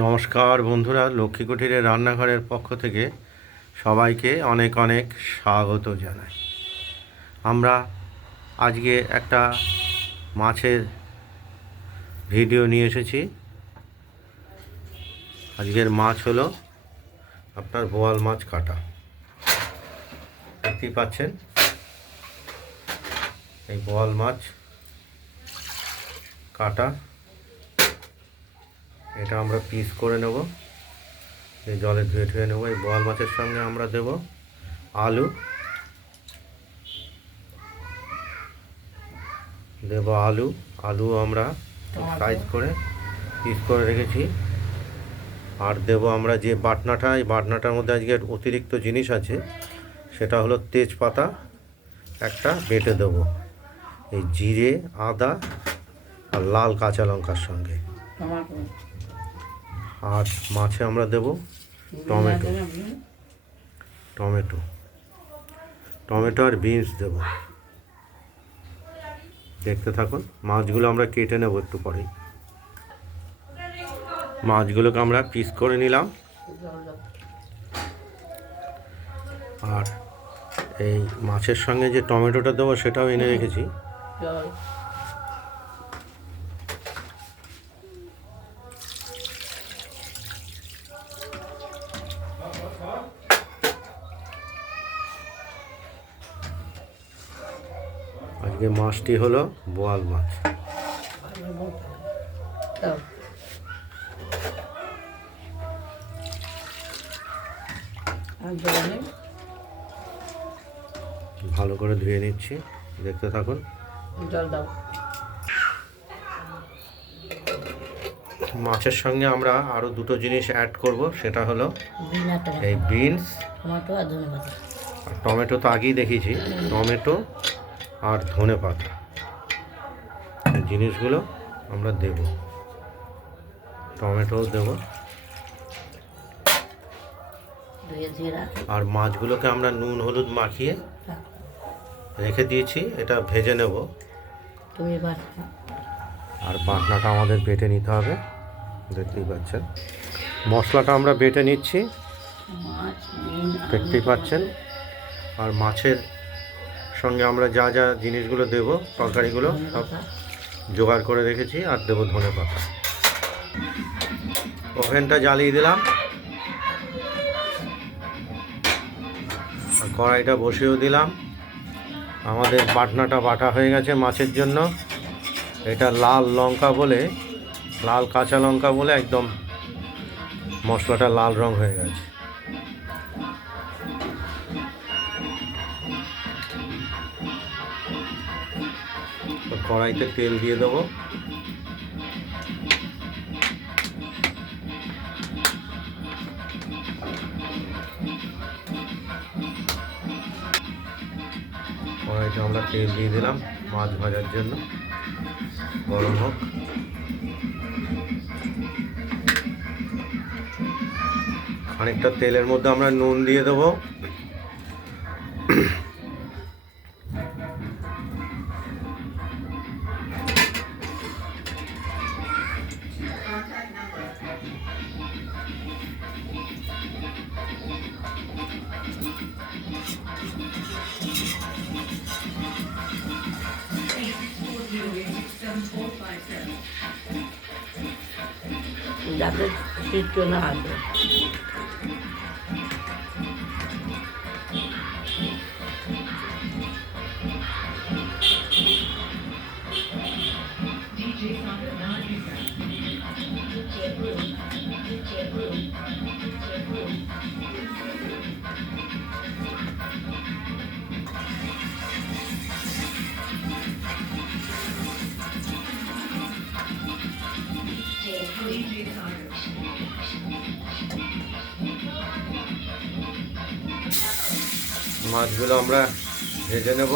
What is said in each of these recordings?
নমস্কার বন্ধুরা, লক্ষ্মী কুঠিরের রান্নাঘরের পক্ষ থেকে সবাইকে অনেক অনেক স্বাগত জানাই। আমরা আজকে একটা মাছের ভিডিও নিয়ে এসেছি। আজকের মাছ হলো আপনার বোয়াল মাছ কাটা। দেখতেই পাচ্ছেন, এই বোয়াল মাছ কাটা। এটা আমরা পিস করে নেব, এই জলে ধুয়ে নেব। এই বোয়াল মাছের সঙ্গে আমরা দেব আলু, আলু আমরা সাইজ করে পিস করে রেখেছি। আর দেব আমরা যে বাটনাটা, এই বাটনাটার মধ্যে আজকে অতিরিক্ত জিনিস আছে, সেটা হলো তেজপাতা একটা বেটে দেব, এই জিরে, আদা আর লাল কাঁচা লঙ্কার সঙ্গে। আর মাছে আমরা দেব টমেটো আর বিনস দেব। দেখতে থাকুন। মাছগুলো আমরা কেটে নেব একটু পরেই। মাছগুলোকে আমরা পিস করে নিলাম। আর এই মাছের সঙ্গে যে টমেটোটা দেবো সেটাও এনে রেখেছি। আজকে মাছটি হলো বোয়াল মাছ। ভালো করে ধুয়ে নিচ্ছি, দেখতে থাকুন। মাছের সঙ্গে আমরা আরও দুটো জিনিস অ্যাড করব, সেটা হলো এই বিনস আর টমেটো। তো আগেই দেখিয়েছি, টমেটো আর ধনে পাতা, এই জিনিসগুলো আমরা দেব। টমেটোও দেব। আর মাছগুলোকে আমরা নুন হলুদ মাখিয়ে রেখে দিয়েছি, এটা ভেজে নেব। আর বাটনাটা আমাদের বেটে নিতে হবে, দেখতেই পাচ্ছেন। মশলাটা আমরা বেটে নিচ্ছি, দেখতেই পাচ্ছেন। আর মাছের সঙ্গে আমরা যা যা জিনিসগুলো দেব, তরকারিগুলো সব জোগাড় করে রেখেছি। আর দেবো ধনে পাতা। ওভেনটা জ্বালিয়ে দিলাম আর কড়াইটা বসিয়েও দিলাম। আমাদের বাটনাটা বাটা হয়ে গেছে মাছের জন্য। এটা লাল কাঁচা লঙ্কা বলে একদম মশলাটা লাল রং হয়ে গেছে। কড়াইতে তেল দিয়ে দেবো। কড়াইতে আমরা তেল দিয়ে দিলাম মাছ ভাজার জন্য, গরম হোক। খানিকটা তেলের মধ্যে আমরা নুন দিয়ে দেবো। যাতে চিত্র না আসে। মাছগুলো আমরা ভেজে নেব।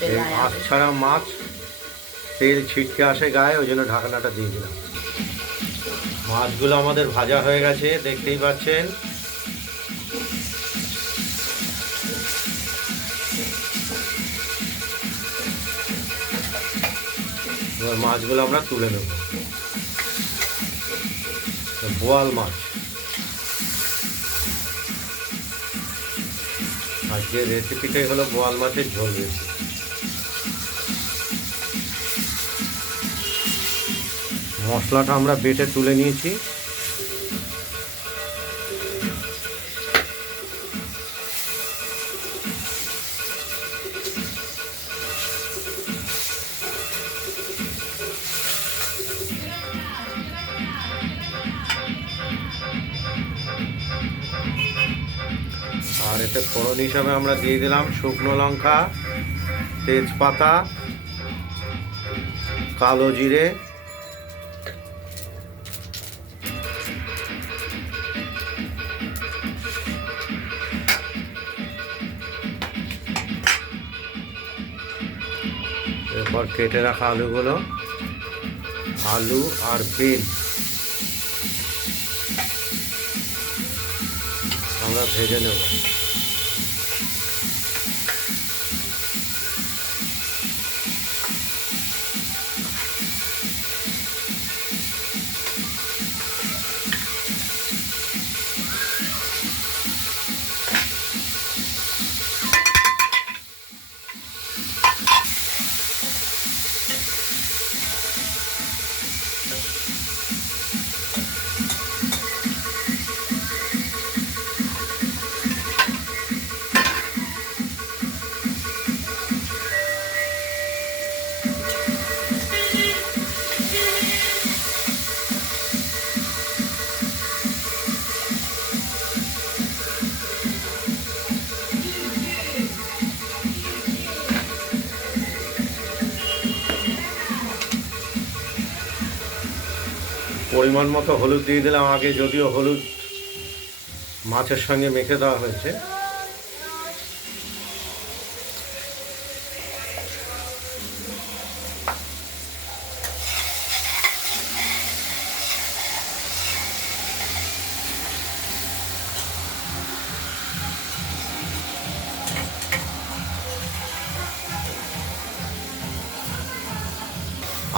তেল এই আঁশ ছাড়া মাছ তেল ছিটকে আসে গায়ে, ওই জন্য ঢাকনাটা দিয়ে দিলাম। মাছগুলো আমাদের ভাজা হয়ে গেছে, দেখতেই পাচ্ছেন। এবার মাছগুলো আমরা তুলে নেব। বোয়াল মাছ, আজকের রেসিপিটাই হলো বোয়াল মাছের ঝোল রেসিপি। মশলাটা আমরা বেটে তুলে নিয়েছি। আর এতে ফোড়ন হিসাবে আমরা দিয়ে দিলাম শুকনো লঙ্কা, তেজপাতা, কালো জিরে, এরপর কেটে রাখা আলুগুলো, আলু আর বিন আমরা ভেজে নেব। পরিমাণ মতো হলুদ দিয়ে দিলাম আগে, যদিও হলুদ মাছের সঙ্গে মেখে দেওয়া হয়েছে।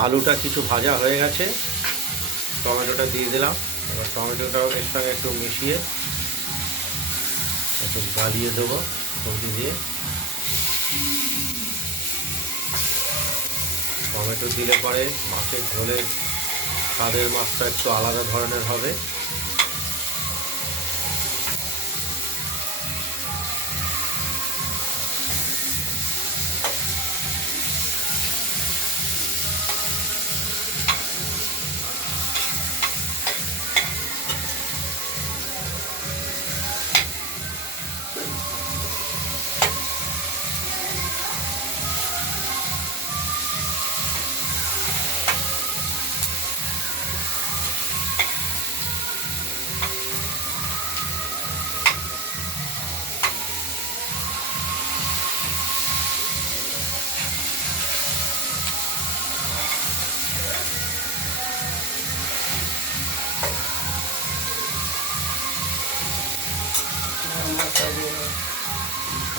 আলুটা কিছু ভাজা হয়ে গেছে, টমেটোটা দিয়ে দিলাম। এবার টমেটোটাও এর সঙ্গে একটু মিশিয়ে একটু গালিয়ে দেবো সবজি দিয়ে। টমেটো দিলে পরে মাছের ঝোলের স্বাদের মাছটা একটু আলাদা ধরনের হবে।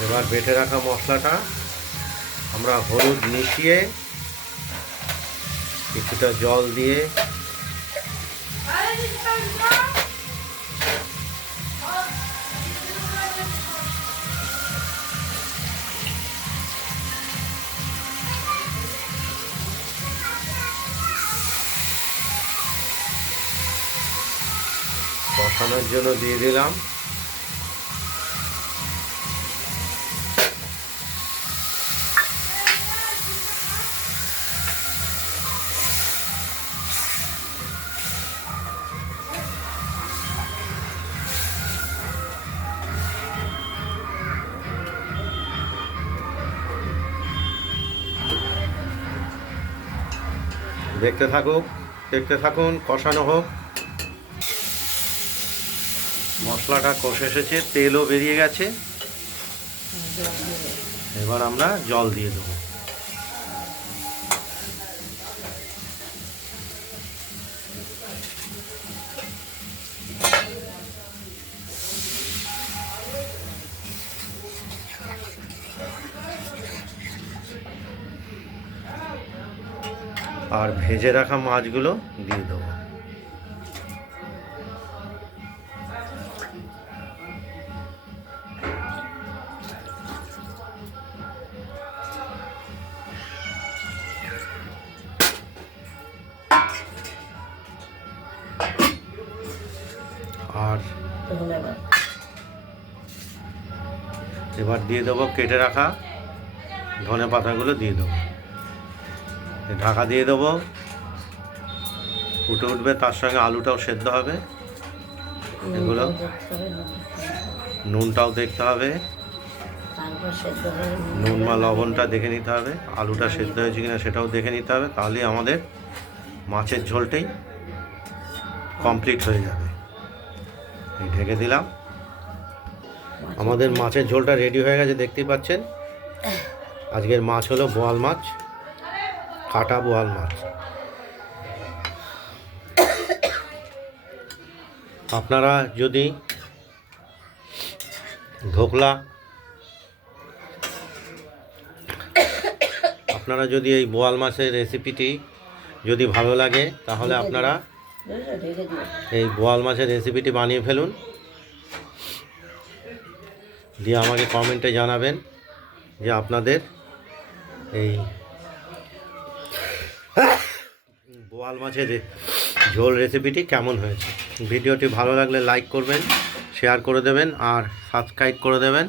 এবার বেটে রাখা মশলাটা আমরা হলুদ মিশিয়ে কিছুটা জল দিয়ে কষানোর জন্য দিয়ে দিলাম। দেখতে থাকুন, কষানো হোক। মশলাটা কষে এসেছে, তেলও বেরিয়ে গেছে। এবার আমরা জল দিয়ে দেবো। আর ভেজে রাখা মাছগুলো দিয়ে দেবো। আর ধন্যবাদ। এবার দিয়ে দেবো কেটে রাখা ধনে পাতাগুলো দিয়ে দেবো। ঢাকা দিয়ে দেবো, ফুটে উঠবে, তার সঙ্গে আলুটাও সেদ্ধ হবে। এগুলো নুনটাও দেখতে হবে, তারপর সেদ্ধ হয়ে নুন বা লবণটা দেখে নিতে হবে, আলুটা সেদ্ধ হয়েছে কিনা সেটাও দেখে নিতে হবে। তাহলেই আমাদের মাছের ঝোলটাই কমপ্লিট হয়ে যাবে। এই ঢেকে দিলাম। আমাদের মাছের ঝোলটা রেডি হয়ে গেছে, দেখতেই পাচ্ছেন। আজকের মাছ হলো বোয়াল মাছ, কাটা বোয়াল মাছ। আপনারা যদি এই বোয়াল মাছের রেসিপিটি যদি ভালো লাগে, তাহলে আপনারা ঢেকে দিও। এই বোয়াল মাছের রেসিপিটি বানিয়ে ফেলুন, দিয়ে আমাকে কমেন্টে জানাবেন যে আপনাদের এই বোয়াল মাছের ঝোল রেসিপিটি কেমন হয়েছে। ভিডিওটি ভালো লাগলে লাইক করবেন, শেয়ার করে দেবেন আর সাবস্ক্রাইব করে দেবেন।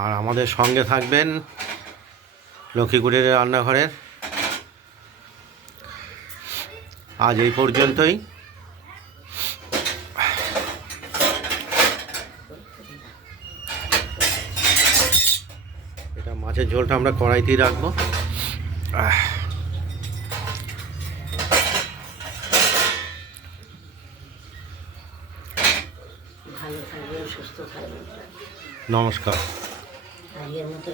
আর আমাদের সঙ্গে থাকবেন লক্ষ্মীকুটির রান্নাঘরের। আজ এই পর্যন্তই। এটা মাছের ঝোলটা আমরা কড়াইতেই রাখবো। ভালো থাকবেন, সুস্থ থাকবেন। নমস্কার। আগের মতো